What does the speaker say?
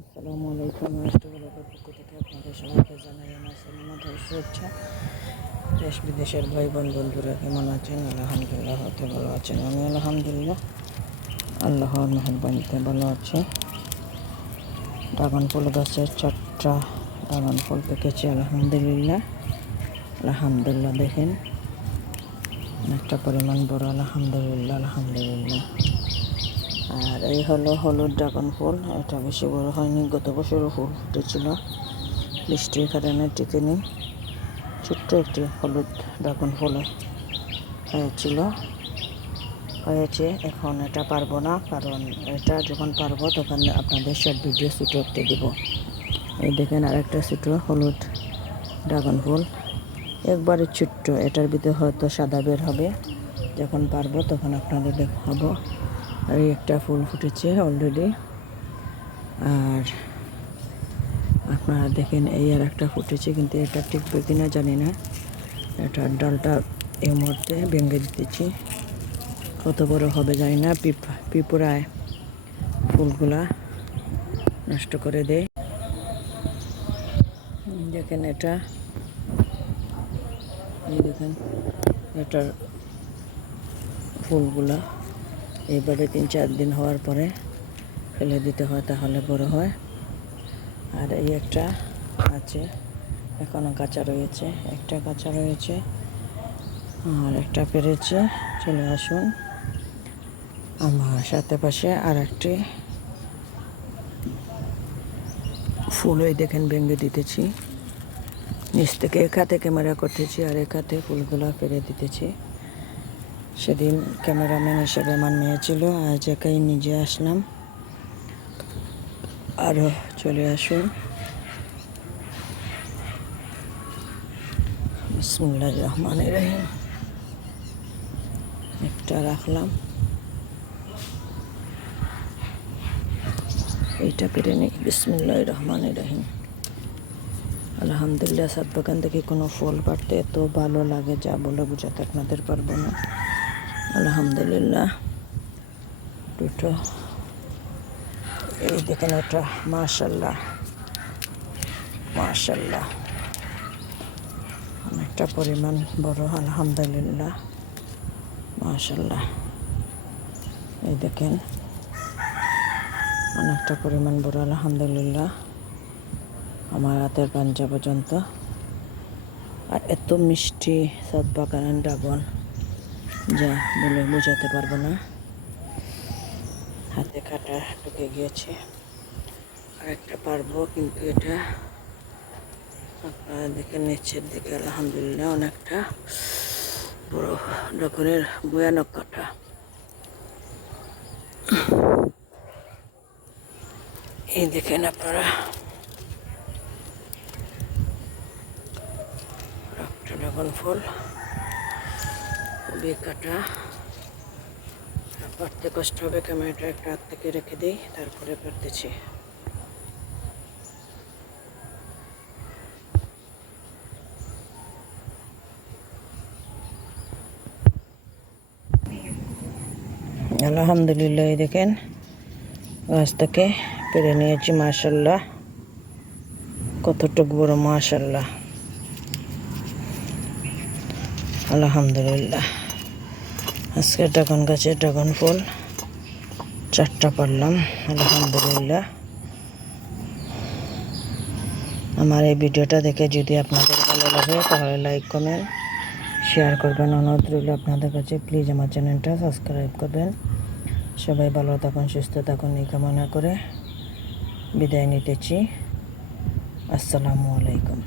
আসসালামু আলাইকুম। ব্লগের পক্ষ থেকে আপনাদের সবাইকে জানাই আমার সালামাতের শুভেচ্ছা। দেশ বিদেশের ভাই বোন বন্ধুরা কেমন আছেন? আলহামদুলিল্লাহ হতে ভালো আছেন। আমি আলহামদুলিল্লাহ আল্লাহর মেহেরবানিতে ভালো আছি। ড্রাগন ফুল গাছের 4টা ড্রাগন ফুল পেকেছে আলহামদুলিল্লাহ। আলহামদুলিল্লাহ দেখেন অনেকটা পরিমাণ বড়। আলহামদুলিল্লাহ আলহামদুলিল্লাহ। আর এই হলো হলুদ ড্রাগন ফুল। এটা বেশি বড় হয়নি, গত বছরও ফুল ফুটেছিল, বৃষ্টির কারণে টিকেনি। ছোট্ট একটি হলুদ ড্রাগন ফুল হয়েছে। এখন এটা পারবো না, কারণ এটা যখন পারবো তখন আপনাদের শর্ট ভিডিও ছোটো করতে দিব। এই দেখেন আরেকটা ছোটো হলুদ ড্রাগন ফুল, একবারে ছোট্ট। এটার ভিতরে হয়তো সাদা বের হবে, যখন পারবো তখন আপনাদের দেখাবো। আর একটা ফুল ফুটেছে অলরেডি। আর আপনারা দেখেন এই আর একটা ফুটেছে, কিন্তু এটা টিকবে কিনা জানি না। এটার ডালটা এই মুহূর্তে ভেঙে দিতেছি, কত বড় হবে জানি না। পিঁপড়ায় ফুলগুলা নষ্ট করে দেয়। দেখেন এটা, এই দেখেন এটার ফুলগুলা এইভাবে 3-4 দিন হওয়ার পরে ফেলে দিতে হয়, তাহলে বড় হয়। আর এই একটা আছে, এখনো কাঁচা রয়েছে, একটা কাঁচা রয়েছে আর একটা পেরেছে। চলে আসুন আমার সাথে পাশে। আর একটি ফুল ওই দেখেন ভেঙে দিতেছি, নিচ থেকে একাতে ক্যামেরা করতেছি আর একাতে ফুলগুলা ফেলে দিতেছি। সেদিন ক্যামেরাম্যান হিসেবে আমার মেয়ে ছিল, আজ একাই নিজে আসলাম। আরও চলে আসুন। বিসমিল্লাহির রহমানির রহিম। একটা রাখলাম, এইটা পেরে নিই। বিসমিল্লাহির রহমানির রহিম। আলহামদুলিল্লাহ, ছাদ বাগান থেকে কোনো ফল পাড়তে এত ভালো লাগে যা বলে বোঝাতে আপনাদের পারবো না। আলহামদুলিল্লাহ দুটো, এই দেখেন ওটা মাশাল্লাহ মাশাল্লাহ অনেকটা পরিমাণ বড়। আলহামদুলিল্লাহ মাশাল্লাহ। এই দেখেন অনেকটা পরিমাণ বড়। আলহামদুলিল্লাহ আমার হাতের পাঞ্জা পর্যন্ত। আর এত মিষ্টি ছাদ বাগানের ড্রাগন যা বলে বোঝাতে পারবো না। হাতে কাটা ঢুকে গিয়েছে, আর একটা পারবো, কিন্তু এটা আপনারা দেখেন নিচের দিকে। আলহামদুলিল্লাহ অনেকটা বড় ড্রাগনের ভয়ানক কাটা। এই দেখেন আপনারা একটা ড্রাগন ফুল, খুবই কাটা, পারতে কষ্ট হবে। ক্যামেরাটা একটা হাত থেকে রেখে দিই, তারপরে পারতেছি। আলহামদুলিল্লাহ এই দেখেন গাছ থেকে পেরে নিয়েছি। মাশাল্লাহ কতটুকু বড়, মাশাল্লাহ আলহামদুলিল্লাহ। আজকে ড্রাগন গাছে ড্রাগন ফুল 4টা পারলাম আলহামদুলিল্লাহ। আমার এই ভিডিওটা দেখে যদি আপনাদের ভালো লাগে তাহলে লাইক কমেন্ট শেয়ার করবেন। অনুরোধ রইল আপনাদের কাছে, প্লিজ আমার চ্যানেলটা সাবস্ক্রাইব করবেন। সবাই ভালো থাকুন, সুস্থ থাকুন এই কামনা করে বিদায় নিতেছি। আসসালামু আলাইকুম।